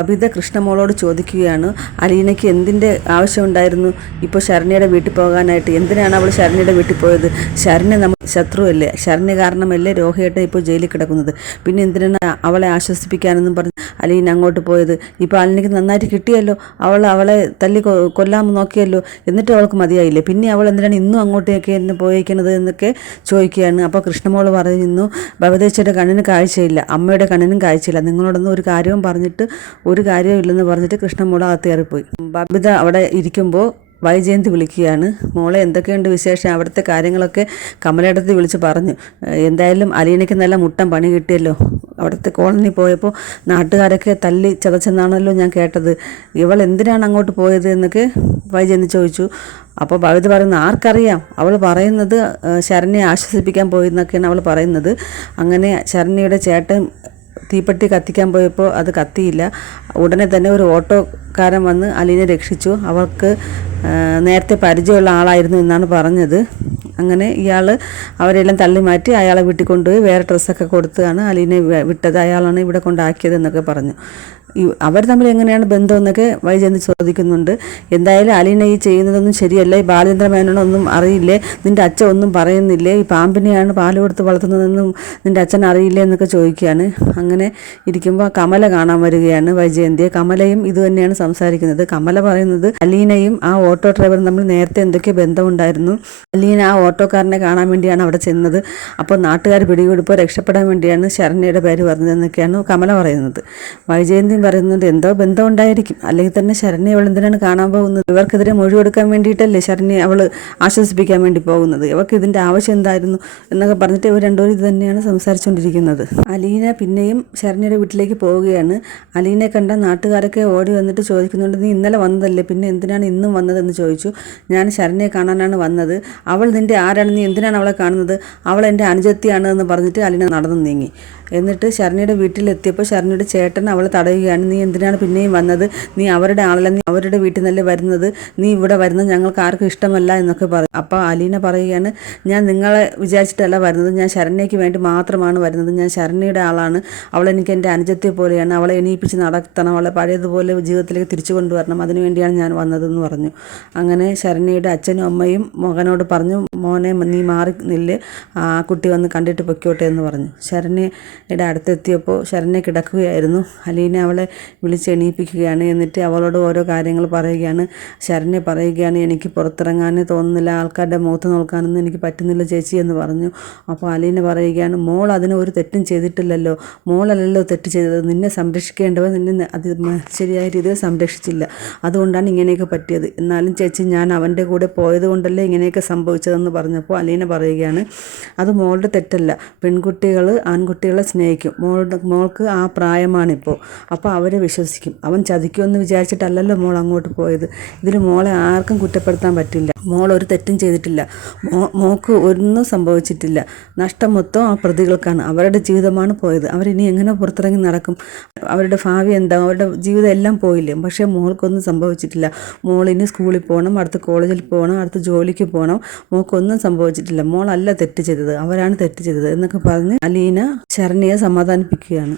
ബബിത കൃഷ്ണമോളോട് ചോദിക്കുകയാണ്, അലീനയ്ക്ക് എന്തിൻ്റെ ആവശ്യമുണ്ടായിരുന്നു ഇപ്പോൾ ശരണ്യയുടെ വീട്ടിൽ പോകാനായിട്ട്? എന്തിനാണ് അവൾ ശരണ്യയുടെ വീട്ടിൽ പോയത്? ശരണ്യ നമ്മൾ ശത്രുവല്ലേ? ശരണ്യ കാരണമല്ലേ രോഹിയേട്ടൻ ഇപ്പോൾ ജയിലിൽ കിടക്കുന്നത്? പിന്നെ എന്തിനാണ് അവളെ ആശ്വസിപ്പിക്കാനെന്നും പറഞ്ഞ് അലീന അങ്ങോട്ട് പോയത്? ഇപ്പോൾ അലീനയ്ക്ക് നന്നായിട്ട് കിട്ടിയല്ലോ, അവളെ തല്ലി കൊല്ലാൻ നോക്കിയല്ലോ, എന്നിട്ട് അവൾക്ക് മതിയായില്ലേ? പിന്നെ അവൾ എന്തിനാണ് ഇന്നും അങ്ങോട്ടേക്ക് എന്നെ പോയേക്കുന്നത് എന്നൊക്കെ ചോദിക്കുകയാണ്. അപ്പോൾ കൃഷ്ണമോൾ പറയുന്നു, ബബിതയുടെ കണ്ണിന് കാഴ്ചയില്ല, അമ്മയുടെ കണ്ണിനും കാഴ്ചയില്ല, നിങ്ങളോടൊന്നും ഒരു കാര്യവും പറഞ്ഞിട്ട് ഒരു കാര്യമില്ലെന്ന് പറഞ്ഞിട്ട് കൃഷ്ണമോൾ അകത്തേറിപ്പോയി. ബബിത അവിടെ ഇരിക്കുമ്പോൾ വൈജയന്തി വിളിക്കുകയാണ്, മോളെ എന്തൊക്കെയുണ്ട് വിശേഷം? അവിടുത്തെ കാര്യങ്ങളൊക്കെ കമലയിടത്ത് വിളിച്ച് പറഞ്ഞു. എന്തായാലും അലീനയ്ക്ക് നല്ല മുട്ടൻ പണി കിട്ടിയല്ലോ. അവിടുത്തെ കോളനി പോയപ്പോൾ നാട്ടുകാരൊക്കെ തല്ലി ചതച്ചെന്നാണല്ലോ ഞാൻ കേട്ടത്. ഇവൾ എന്തിനാണ് അങ്ങോട്ട് പോയത് എന്നൊക്കെ വൈജയന്തി ചോദിച്ചു. അപ്പോൾ ബബിത പറയുന്നത്, ആർക്കറിയാം? അവൾ പറയുന്നത് ശരണ്യെ ആശ്വസിപ്പിക്കാൻ പോയെന്നൊക്കെയാണ് അവൾ പറയുന്നത്. അങ്ങനെ ശരണ്യയുടെ ചേട്ടൻ തീപ്പെട്ടി കത്തിക്കാൻ പോയപ്പോൾ അത് കത്തിയില്ല. ഉടനെ തന്നെ ഒരു ഓട്ടോക്കാരൻ വന്ന് അലീനെ രക്ഷിച്ചു. അവൾക്ക് നേരത്തെ പരിചയമുള്ള ആളായിരുന്നു എന്നാണ് പറഞ്ഞത്. അങ്ങനെ ഇയാൾ അവരെല്ലാം തള്ളി മാറ്റി അയാളെ വീട്ടിൽ കൊണ്ടുപോയി വേറെ ഡ്രസ്സൊക്കെ കൊടുത്താണ് അലീനെ വിട്ടത്. അയാളാണ് ഇവിടെ കൊണ്ടാക്കിയത് എന്നൊക്കെ പറഞ്ഞു. അവർ തമ്മിൽ എങ്ങനെയാണ് ബന്ധമെന്നൊക്കെ വൈജയന്തി ചോദിക്കുന്നുണ്ട്. എന്തായാലും അലീന ഈ ചെയ്യുന്നതൊന്നും ശരിയല്ല. ഈ ബാലേന്ദ്ര മേനോനൊന്നും അറിയില്ലേ? നിൻ്റെ അച്ഛൻ ഒന്നും പറയുന്നില്ലേ? ഈ പാമ്പിനെയാണ് പാല് കൊടുത്ത് വളർത്തുന്നതെന്നും നിൻ്റെ അച്ഛൻ അറിയില്ലേ എന്നൊക്കെ ചോദിക്കുകയാണ്. അങ്ങനെ ഇരിക്കുമ്പോൾ കമല കാണാൻ വരികയാണ് വൈജയന്തിയെ. കമലയും ഇത് തന്നെയാണ് സംസാരിക്കുന്നത്. കമല പറയുന്നത്, അലീനയും ആ ഓട്ടോ ഡ്രൈവറും തമ്മിൽ നേരത്തെ എന്തൊക്കെ ബന്ധമുണ്ടായിരുന്നു. അലീന ആ ഓട്ടോക്കാരനെ കാണാൻ വേണ്ടിയാണ് അവിടെ ചെന്നത്. അപ്പോൾ നാട്ടുകാർ പിടികൂടിപ്പോൾ രക്ഷപ്പെടാൻ വേണ്ടിയാണ് ശരണ്യയുടെ പേര് പറഞ്ഞതെന്നൊക്കെയാണ് കമല പറയുന്നത്. വൈജയന്തി പറയുന്നത്, എന്തോ ബന്ധം ഉണ്ടായിരിക്കും, അല്ലെങ്കിൽ തന്നെ ശരണ്യ അവൾ എന്തിനാണ് കാണാൻ പോകുന്നത്? ഇവർക്കെതിരെ മൊഴി കൊടുക്കാൻ വേണ്ടിയിട്ടല്ലേ ശരണ്യ അവൾ ആശ്വസിപ്പിക്കാൻ വേണ്ടി പോകുന്നത്? ഇവർക്ക് ഇതിൻ്റെ ആവശ്യം എന്തായിരുന്നു എന്നൊക്കെ പറഞ്ഞിട്ട് ഇവർ രണ്ടുപേരും ഇത് തന്നെയാണ് സംസാരിച്ചുകൊണ്ടിരിക്കുന്നത്. അലീന പിന്നെയും ശരണ്യയുടെ വീട്ടിലേക്ക് പോവുകയാണ്. അലീനെ കണ്ട നാട്ടുകാരൊക്കെ ഓടി വന്നിട്ട് ചോദിക്കുന്നുണ്ട്, നീ ഇന്നലെ വന്നതല്ലേ, പിന്നെ എന്തിനാണ് ഇന്നും വന്നതെന്ന് ചോദിച്ചു. ഞാൻ ശരണ്യയെ കാണാനാണ് വന്നത്. അവൾ നിൻ്റെ ആരാണ്? നീ എന്തിനാണ് അവളെ കാണുന്നത്? അവൾ എൻ്റെ അനുജത്തിയാണ് എന്ന് പറഞ്ഞിട്ട് അലീന നടന്നു നീങ്ങി. എന്നിട്ട് ശരണ്യയുടെ വീട്ടിലെത്തിയപ്പോൾ ശരണ്യയുടെ ചേട്ടൻ അവളെ തടയുകയാണ്. നീ എന്തിനാണ് പിന്നെയും വന്നത്? നീ അവരുടെ ആളല്ല, നീ അവരുടെ വീട്ടിൽ നിന്നല്ലേ വരുന്നത്, നീ ഇവിടെ വരുന്നത് ഞങ്ങൾക്ക് ആർക്കും ഇഷ്ടമല്ല എന്നൊക്കെ പറയും. അപ്പോൾ അലീന പറയുകയാണ്, ഞാൻ നിങ്ങളെ വിചാരിച്ചിട്ടല്ല വരുന്നത്, ഞാൻ ശരണ്യയ്ക്ക് വേണ്ടി മാത്രമാണ് വരുന്നത്. ഞാൻ ശരണ്യയുടെ ആളാണ്. അവളെനിക്ക് എൻ്റെ അനുജത്തെ പോലെയാണ്. അവളെ എണീപ്പിച്ച് നടത്തണം, അവളെ പഴയതുപോലെ ജീവിതത്തിലേക്ക് തിരിച്ചു കൊണ്ടുവരണം, അതിനുവേണ്ടിയാണ് ഞാൻ വന്നതെന്ന് പറഞ്ഞു. അങ്ങനെ ശരണ്യയുടെ അച്ഛനും അമ്മയും മകനോട് പറഞ്ഞു, മോനെ നീ മാറി നില്ല്, ആ കുട്ടി വന്ന് കണ്ടിട്ട് പൊയ്ക്കോട്ടെ എന്ന് പറഞ്ഞു. ശരണ്യയുടെ അടുത്തെത്തിയപ്പോൾ ശരണ്യ കിടക്കുകയായിരുന്നു. അലീന അവളെ വിളിച്ച് എണീപ്പിക്കുകയാണ്. എന്നിട്ട് അവളോട് ഓരോ കാര്യങ്ങൾ പറയുകയാണ്. ശരണ്യ പറയുകയാണ്, എനിക്ക് പുറത്തിറങ്ങാനേ തോന്നുന്നില്ല, ആൾക്കാരുടെ മുഖത്ത് നോക്കാനൊന്നും എനിക്ക് പറ്റുന്നില്ല ചേച്ചി എന്ന് പറഞ്ഞു. അപ്പോൾ അലീന പറയുകയാണ്, മോൾ അതിന് ഒരു തെറ്റും ചെയ്തിട്ടില്ലല്ലോ, മോളല്ലല്ലോ തെറ്റ് ചെയ്തത്, നിന്നെ സംരക്ഷിക്കേണ്ടവർ നിന്നെ അത് ശരിയായ രീതിയിൽ സംരക്ഷിച്ചില്ല, അതുകൊണ്ടാണ് ഇങ്ങനെയൊക്കെ പറ്റിയത്. എന്നാലും ചേച്ചി, ഞാൻ അവൻ്റെ കൂടെ പോയത് കൊണ്ടല്ലേ ഇങ്ങനെയൊക്കെ സംഭവിച്ചതെന്ന് പറഞ്ഞപ്പോൾ അലീന പറയുകയാണ്, അത് മോളുടെ തെറ്റല്ല, പെൺകുട്ടികൾ ആൺകുട്ടികളെ സ്നേഹിക്കും, മോൾക്ക് ആ പ്രായമാണിപ്പോൾ, അപ്പോൾ അവരെ വിശ്വസിക്കും, അവൻ ചതിക്കുമെന്ന് വിചാരിച്ചിട്ടല്ലല്ലോ മോൾ അങ്ങോട്ട് പോയത്. ഇതിൽ മോളെ ആർക്കും കുറ്റപ്പെടുത്താൻ പറ്റില്ല, മോൾ ഒരു തെറ്റും ചെയ്തിട്ടില്ല, മോൾക്ക് ഒന്നും സംഭവിച്ചിട്ടില്ല, നഷ്ടം മൊത്തം ആ പ്രതികൾക്കാണ്, അവരുടെ ജീവിതമാണ് പോയത്, അവരിനി എങ്ങനെ പുറത്തിറങ്ങി നടക്കും, അവരുടെ ഭാവി എന്താ, അവരുടെ ജീവിതം എല്ലാം പോയില്ലേ, പക്ഷേ മോൾക്കൊന്നും സംഭവിച്ചിട്ടില്ല, മോളിനി സ്കൂളിൽ പോകണം, അടുത്ത കോളേജിൽ പോകണം, അടുത്ത ജോലിക്ക് പോകണം, മോൾക്കൊന്നും സംഭവിച്ചിട്ടില്ല, മോളല്ല തെറ്റ് ചെയ്തത്, അവരാണ് തെറ്റ് ചെയ്തത് എന്നൊക്കെ പറഞ്ഞ് അലീന ശരണ്യയെ സമാധാനിപ്പിക്കുകയാണ്.